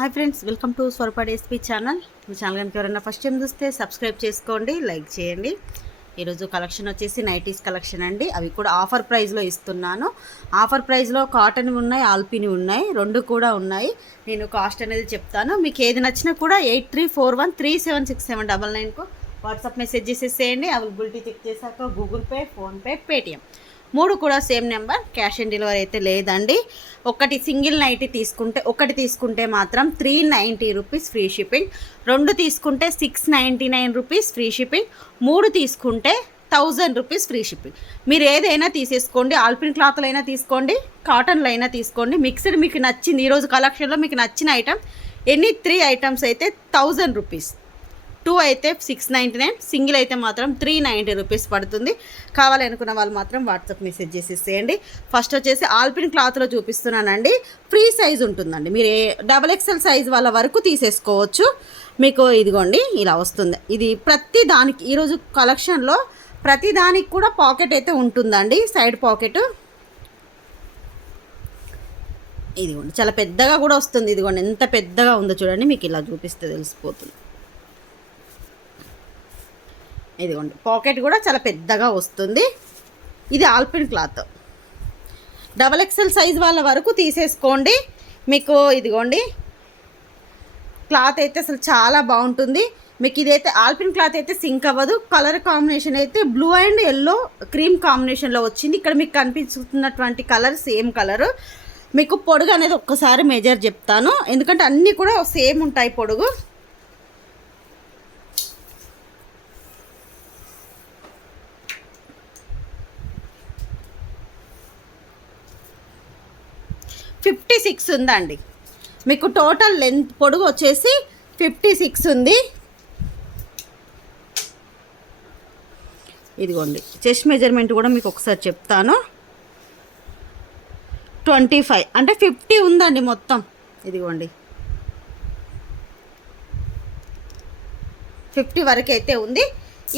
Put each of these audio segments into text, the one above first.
Hi friends, welcome to Swaroopa డేస్పీ channel. మీ channel కనుక ఎవరైనా ఫస్ట్ టైం చూస్తే సబ్స్క్రైబ్ చేసుకోండి, లైక్ చేయండి. ఈరోజు కలెక్షన్ వచ్చేసి నైటీస్ కలెక్షన్ అండి. అవి కూడా ఆఫర్ ప్రైస్లో ఇస్తున్నాను. ఆఫర్ ప్రైస్లో కాటన్ ఉన్నాయి, ఆల్పిని ఉన్నాయి, రెండు కూడా ఉన్నాయి. నేను కాస్ట్ అనేది చెప్తాను. మీకు ఏది నచ్చినా కూడా 8341376799కు వాట్సాప్ మెసేజ్ చేసేసేయండి. అవైలబిలిటీ చెక్ చేశాక గూగుల్ పే, ఫోన్పే, పేటిఎం మూడు కూడా same number. Cash on delivery అయితే లేదండి. ఒకటి సింగిల్ నైటీ తీసుకుంటే మాత్రం 390 రూపీస్ ఫ్రీ షిప్పింగ్, రెండు తీసుకుంటే 699 రూపీస్ ఫ్రీ షిప్పింగ్, మూడు తీసుకుంటే 1000 రూపీస్ ఫ్రీ షిప్పింగ్. మీరు ఏదైనా తీసేసుకోండి, ఆల్పిన్ క్లాత్లో అయినా తీసుకోండి, కాటన్లో అయినా తీసుకోండి. మిక్స్డ్ మీకు నచ్చింది, ఈరోజు కలెక్షన్లో మీకు నచ్చిన ఐటమ్ ఎన్ని 3 ఐటమ్స్ అయితే 1000 రూపీస్, 2 అయితే 699, సింగిల్ అయితే మాత్రం 390 రూపీస్ పడుతుంది. కావాలి అనుకున్న వాళ్ళు మాత్రం వాట్సాప్ మెసేజ్ చేసేసేయండి. ఫస్ట్ వచ్చేసి ఆల్పిన్ క్లాత్లో చూపిస్తున్నానండి. ఫ్రీ సైజ్ ఉంటుందండి, మీరు XXL సైజ్ వాళ్ళ వరకు తీసేసుకోవచ్చు. మీకు ఇదిగోండి ఇలా వస్తుంది. ఇది ప్రతి దానికి ఈరోజు కలెక్షన్లో ప్రతి దానికి కూడా పాకెట్ అయితే ఉంటుందండి, సైడ్ పాకెట్. ఇదిగోండి చాలా పెద్దగా కూడా వస్తుంది. ఇదిగోండి ఎంత పెద్దగా ఉందో చూడండి, మీకు ఇలా చూపిస్తే తెలిసిపోతుంది. ఇదిగోండి పాకెట్ కూడా చాలా పెద్దగా వస్తుంది. ఇది ఆల్పిన్ క్లాత్. XXL సైజ్ వాళ్ళ వరకు తీసేసుకోండి. మీకు ఇదిగోండి క్లాత్ అయితే అసలు చాలా బాగుంటుంది. మీకు ఇదైతే ఆల్పిన్ క్లాత్ అయితే సింక్ అవ్వదు. కలర్ కాంబినేషన్ అయితే బ్లూ అండ్ ఎల్లో క్రీమ్ కాంబినేషన్లో వచ్చింది. ఇక్కడ మీకు కనిపిస్తున్నటువంటి కలర్ సేమ్ కలరు. మీకు పొడుగు అనేది ఒక్కసారి మెజర్ చెప్తాను, ఎందుకంటే అన్నీ కూడా సేమ్ ఉంటాయి పొడుగు. 56 ఉందండి. మీకు టోటల్ లెంత్ పొడుగు వచ్చేసి 56 ఉంది. ఇదిగోండి చెస్ట్ మెజర్మెంట్ కూడా మీకు ఒకసారి చెప్తాను. 25 అంటే 50 ఉందండి మొత్తం. ఇదిగోండి 50 వరకు అయితే ఉంది.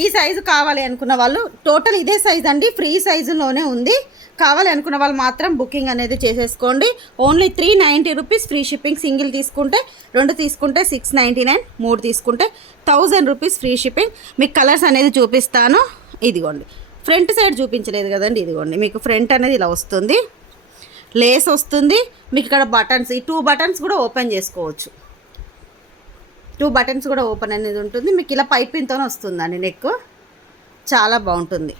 ఈ సైజు కావాలి అనుకున్న వాళ్ళు టోటల్ ఇదే సైజ్ అండి, ఫ్రీ సైజులోనే ఉంది. కావాలి అనుకున్న వాళ్ళు మాత్రం బుకింగ్ అనేది చేసేసుకోండి. Only 390 rupees free shipping. Single తీసుకుంటే, రెండు తీసుకుంటే 699, మూడు తీసుకుంటే 1000 రూపీస్ ఫ్రీ షిప్పింగ్. మీకు కలర్స్ అనేది చూపిస్తాను. ఇదిగోండి ఫ్రంట్ సైడ్ చూపించలేదు కదండి, ఇదిగోండి మీకు ఫ్రంట్ అనేది ఇలా వస్తుంది, లేస్ వస్తుంది. మీకు ఇక్కడ బటన్స్, ఈ 2 బటన్స్ కూడా ఓపెన్ చేసుకోవచ్చు. 2 బటన్స్ కూడా ఓపెన్ అనేది ఉంటుంది. మీకు ఇలా పైపింగ్తోనే వస్తుందండి నెక్, చాలా బాగుంటుంది.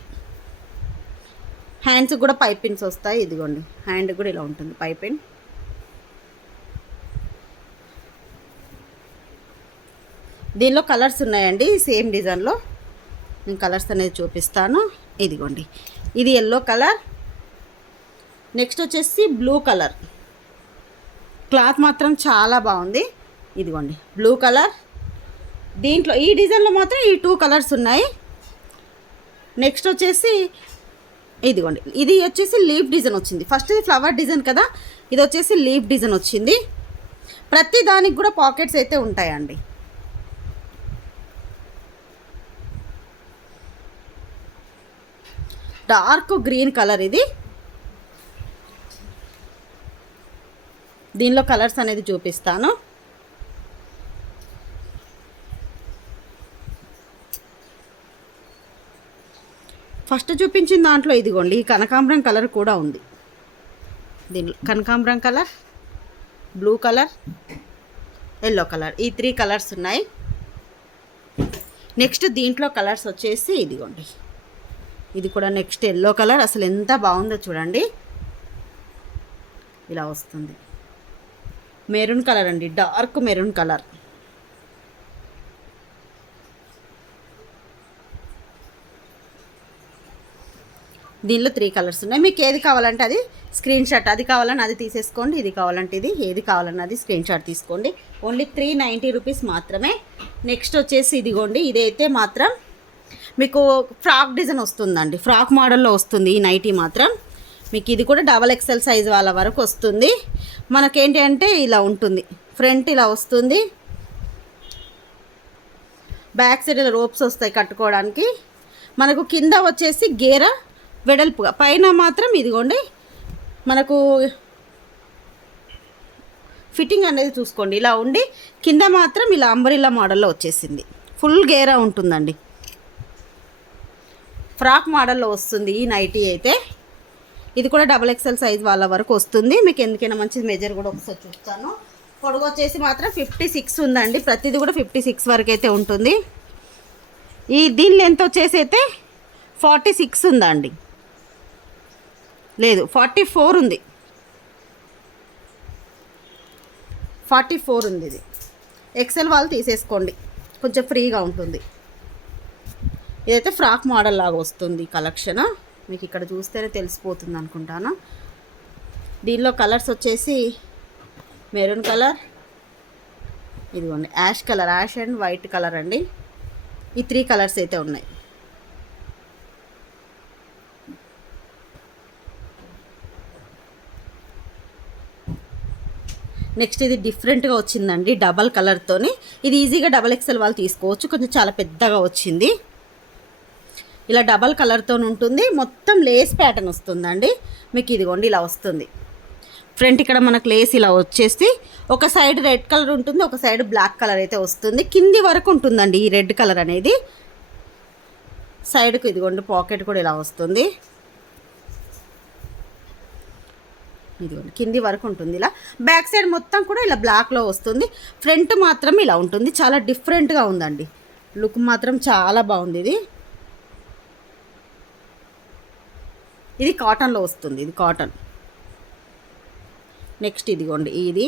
హ్యాండ్స్ కూడా పైపింగ్స్ వస్తాయి. ఇదిగోండి హ్యాండ్ కూడా ఇలా ఉంటుంది పైపింగ్. దీనిలో కలర్స్ ఉన్నాయండి సేమ్ డిజైన్లో. నేను కలర్స్ అనేది చూపిస్తాను. ఇదిగోండి ఇది ఎల్లో కలర్, నెక్స్ట్ వచ్చేసి బ్లూ కలర్. క్లాత్ మాత్రం చాలా బాగుంది. ఇదిగోండి బ్లూ కలర్. దీంట్లో ఈ డిజైన్లో మాత్రం ఈ 2 కలర్స్ ఉన్నాయి. నెక్స్ట్ వచ్చేసి ఇదిగోండి ఇది వచ్చేసి లీఫ్ డిజైన్ వచ్చింది. ఫస్ట్ ఇది ఫ్లవర్ డిజైన్ కదా, ఇది వచ్చేసి లీఫ్ డిజైన్ వచ్చింది. ప్రతి దానికి కూడా పాకెట్స్ అయితే ఉంటాయండి. డార్క్ గ్రీన్ కలర్ ఇది. దీనిలో కలర్స్ అనేది చూపిస్తాను. ఫస్ట్ చూపించిన దాంట్లో ఇదిగోండి ఈ కనకాంబరం కలర్ కూడా ఉంది. దీనిలో కనకాంబరం colour, blue colour, yellow colour, ఈ 3 కలర్స్ ఉన్నాయి. నెక్స్ట్ దీంట్లో కలర్స్ వచ్చేసి ఇదిగోండి ఇది కూడా నెక్స్ట్ ఎల్లో కలర్. అసలు ఎంత బాగుందో చూడండి, ఇలా వస్తుంది. మెరూన్ కలర్ అండి, డార్క్ మెరూన్ కలర్. దీనిలో 3 కలర్స్ ఉన్నాయి. మీకు ఏది కావాలంటే అది స్క్రీన్ షాట్, అది కావాలని అది తీసేసుకోండి, ఇది కావాలంటే ఇది, ఏది కావాలన్నా అది స్క్రీన్ షాట్ తీసుకోండి. ఓన్లీ 390 రూపీస్ మాత్రమే. నెక్స్ట్ వచ్చేసి ఇదిగోండి ఇదైతే మాత్రం మీకు ఫ్రాక్ డిజైన్ వస్తుందండి, ఫ్రాక్ మోడల్లో వస్తుంది ఈ నైటీ మాత్రం. మీకు ఇది కూడా XXL సైజ్ వాళ్ళ వరకు వస్తుంది. మనకేంటి అంటే ఇలా ఉంటుంది, ఫ్రంట్ ఇలా వస్తుంది, బ్యాక్ సైడ్ ఇలా రోప్స్ వస్తాయి కట్టుకోవడానికి. మనకు కింద వచ్చేసి గేర వెడల్పుగా, పైన మాత్రం ఇదిగోండి మనకు ఫిట్టింగ్ అనేది చూసుకోండి, ఇలా ఉండి కింద మాత్రం ఇలా అంబరిల్లా మోడల్లో వచ్చేసింది. ఫుల్ గేరా ఉంటుందండి, ఫ్రాక్ మోడల్లో వస్తుంది ఈ నైటీ అయితే. ఇది కూడా XXL సైజ్ వాళ్ళ వరకు వస్తుంది. మీకు ఎందుకైనా మంచి మెజర్ కూడా ఒకసారి చూస్తాను. పొడవు వచ్చేసి మాత్రం 56 ఉందండి, ప్రతిదీ కూడా 56 వరకు అయితే ఉంటుంది. దీని లెంత్ వచ్చేసి అయితే 46 ఉందండి, లేదు 44 ఉంది, 44 ఉంది. ఇది XL వాళ్ళు తీసేసుకోండి, కొంచెం ఫ్రీగా ఉంటుంది. ఇదైతే ఫ్రాక్ మోడల్ లాగా వస్తుంది కలెక్షన్, మీకు ఇక్కడ చూస్తేనే తెలిసిపోతుంది అనుకుంటాను. దీనిలో కలర్స్ వచ్చేసి మెరూన్ కలర్, ఇదిగోండి ash colour, ash and white colour అండి. ఈ 3 కలర్స్ అయితే ఉన్నాయి. నెక్స్ట్ ఇది డిఫరెంట్గా వచ్చిందండి, డబల్ కలర్తోని. ఇది ఈజీగా XXL వాళ్ళు తీసుకోవచ్చు, కొంచెం చాలా పెద్దగా వచ్చింది. ఇలా డబల్ కలర్తో ఉంటుంది, మొత్తం లేస్ ప్యాటర్న్ వస్తుందండి మీకు. ఇదిగోండి ఇలా వస్తుంది ఫ్రంట్, ఇక్కడ మనకు లేస్ ఇలా వచ్చేసి ఒక సైడ్ రెడ్ కలర్ ఉంటుంది, ఒక సైడ్ బ్లాక్ కలర్ అయితే వస్తుంది. కింది వరకు ఉంటుందండి ఈ రెడ్ కలర్ అనేది. సైడ్కు ఇదిగోండి పాకెట్ కూడా ఇలా వస్తుంది, ఇదిగోండి కింది వరకు ఉంటుంది. ఇలా బ్యాక్ సైడ్ మొత్తం కూడా ఇలా బ్లాక్లో వస్తుంది, ఫ్రంట్ మాత్రం ఇలా ఉంటుంది. చాలా డిఫరెంట్గా ఉందండి, లుక్ మాత్రం చాలా బాగుంది. ఇది కాటన్లో వస్తుంది, ఇది కాటన్. నెక్స్ట్ ఇదిగోండి ఇది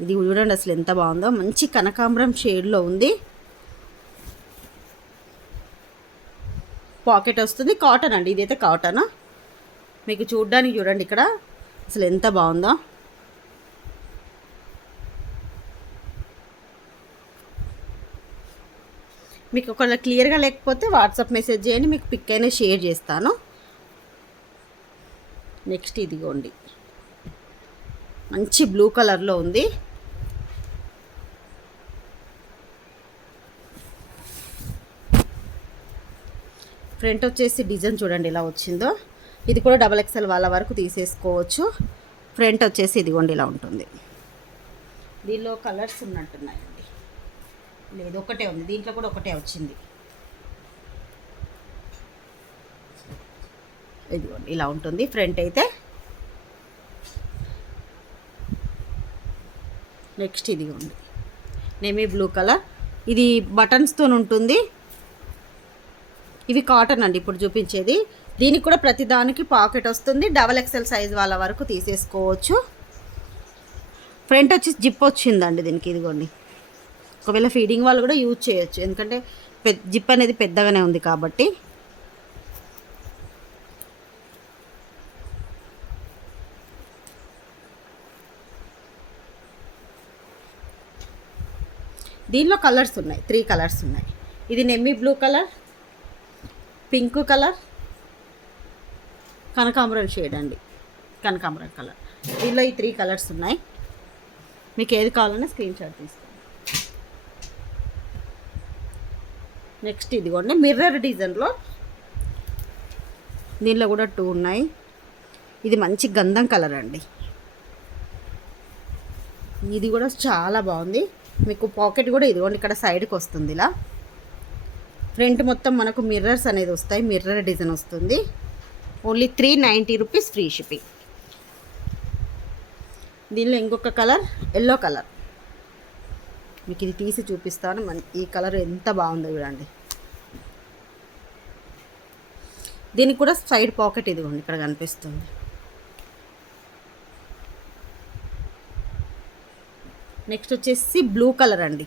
చూడండి అసలు ఎంత బాగుందో, మంచి కనకాంబరం షేడ్లో ఉంది. పాకెట్ వస్తుంది, కాటన్ అండి, ఇదైతే కాటన్. మీకు చూడడానికి చూడండి ఇక్కడ అసలు ఎంత బాగుందో. మీకు ఒకవేళ క్లియర్గా లేకపోతే వాట్సాప్ మెసేజ్ చేయండి, మీకు పిక్ అయినా షేర్ చేస్తాను. నెక్స్ట్ ఇదిగోండి మంచి బ్లూ కలర్లో ఉంది. ఫ్రంట్ వచ్చేసి డిజైన్ చూడండి ఎలా వచ్చిందో. ఇది కూడా XXL వాళ్ళ వరకు తీసేసుకోవచ్చు. ఫ్రంట్ వచ్చేసి ఇదిగోండి ఇలా ఉంటుంది. దీనిలో కలర్స్ ఉన్నట్టున్నాయండి, లేదు ఒకటే ఉంది, దీంట్లో కూడా ఒకటే వచ్చింది. ఇదిగోండి ఇలా ఉంటుంది ఫ్రంట్ అయితే. నెక్స్ట్ ఇదిగోండి నేమీ బ్లూ కలర్, ఇది బటన్స్తో ఉంటుంది. ఇవి కాటన్ అండి ఇప్పుడు చూపించేది. దీనికి కూడా ప్రతి దానికి పాకెట్ వస్తుంది, XXL సైజ్ వాళ్ళ వరకు తీసేసుకోవచ్చు. ఫ్రంట్ వచ్చి జిప్ వచ్చిందండి దీనికి, ఇదిగోండి. ఒకవేళ ఫీడింగ్ వాళ్ళు కూడా యూజ్ చేయొచ్చు, ఎందుకంటే జిప్ అనేది పెద్దగానే ఉంది కాబట్టి. దీనిలో కలర్స్ ఉన్నాయి, 3 కలర్స్ ఉన్నాయి. ఇది నెమ్మీ బ్లూ కలర్, పింక్ కలర్, కనకాంబరం షేడ్ అండి, కనకాంబరం కలర్. దీనిలో ఈ 3 కలర్స్ ఉన్నాయి. మీకు ఏది కావాలన్నా స్క్రీన్ షాట్ తీసుకోండి. నెక్స్ట్ ఇదిగోండి మిర్రర్ డిజైన్లో, దీనిలో కూడా 2 ఉన్నాయి. ఇది మంచి గంధం కలర్ అండి, ఇది కూడా చాలా బాగుంది. మీకు పాకెట్ కూడా ఇదిగోండి ఇక్కడ సైడ్కి వస్తుంది ఇలా. ఫ్రంట్ మొత్తం మనకు మిర్రర్స్ అనేది వస్తాయి, మిర్రర్ డిజైన్ వస్తుంది. Only 390 rupees free shipping. దీనిలో ఇంకొక కలర్ ఎల్లో కలర్, మీకు ఇది తీసి చూపిస్తాను. ఈ కలర్ ఎంత బాగుందో చూడండి. దీనికి కూడా సైడ్ పాకెట్ ఇదిగోండి ఇక్కడ కనిపిస్తుంది. నెక్స్ట్ వచ్చేసి బ్లూ కలర్ అండి,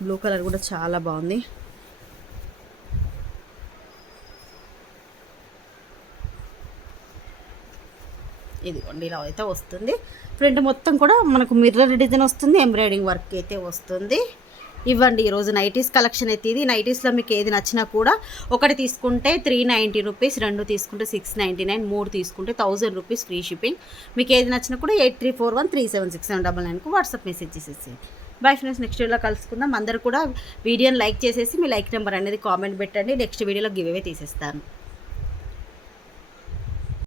బ్లూ కలర్ కూడా చాలా బాగుంది. ఇదిగోండి ఇలా అయితే వస్తుంది. ఫ్రంట్ మొత్తం కూడా మనకు మిర్రర్ డిజైన్ వస్తుంది, ఎంబ్రాయిడింగ్ వర్క్ అయితే వస్తుంది. ఇవ్వండి ఈరోజు నైటీస్ కలెక్షన్ అయితే ఇది. నైటీస్లో మీకు ఏది నచ్చినా కూడా ఒకటి తీసుకుంటే 390 రూపీస్, 2 తీసుకుంటే 699, 3 తీసుకుంటే 1000 రూపీస్ ఫ్రీ షిప్పింగ్. మీకు ఏది నచ్చినా కూడా 8341376799కు వాట్సాప్ మెసేజ్ చేసేసేయండి. బై ఫ్రెండ్స్, నెక్స్ట్ వీడియోలో కలుసుకుందాం. అందరూ కూడా వీడియోని లైక్ చేసేసి మీ లైక్ నెంబర్ అనేది కామెంట్ పెట్టండి. నెక్స్ట్ వీడియోలో గివ్ అవే తీసేస్తాను.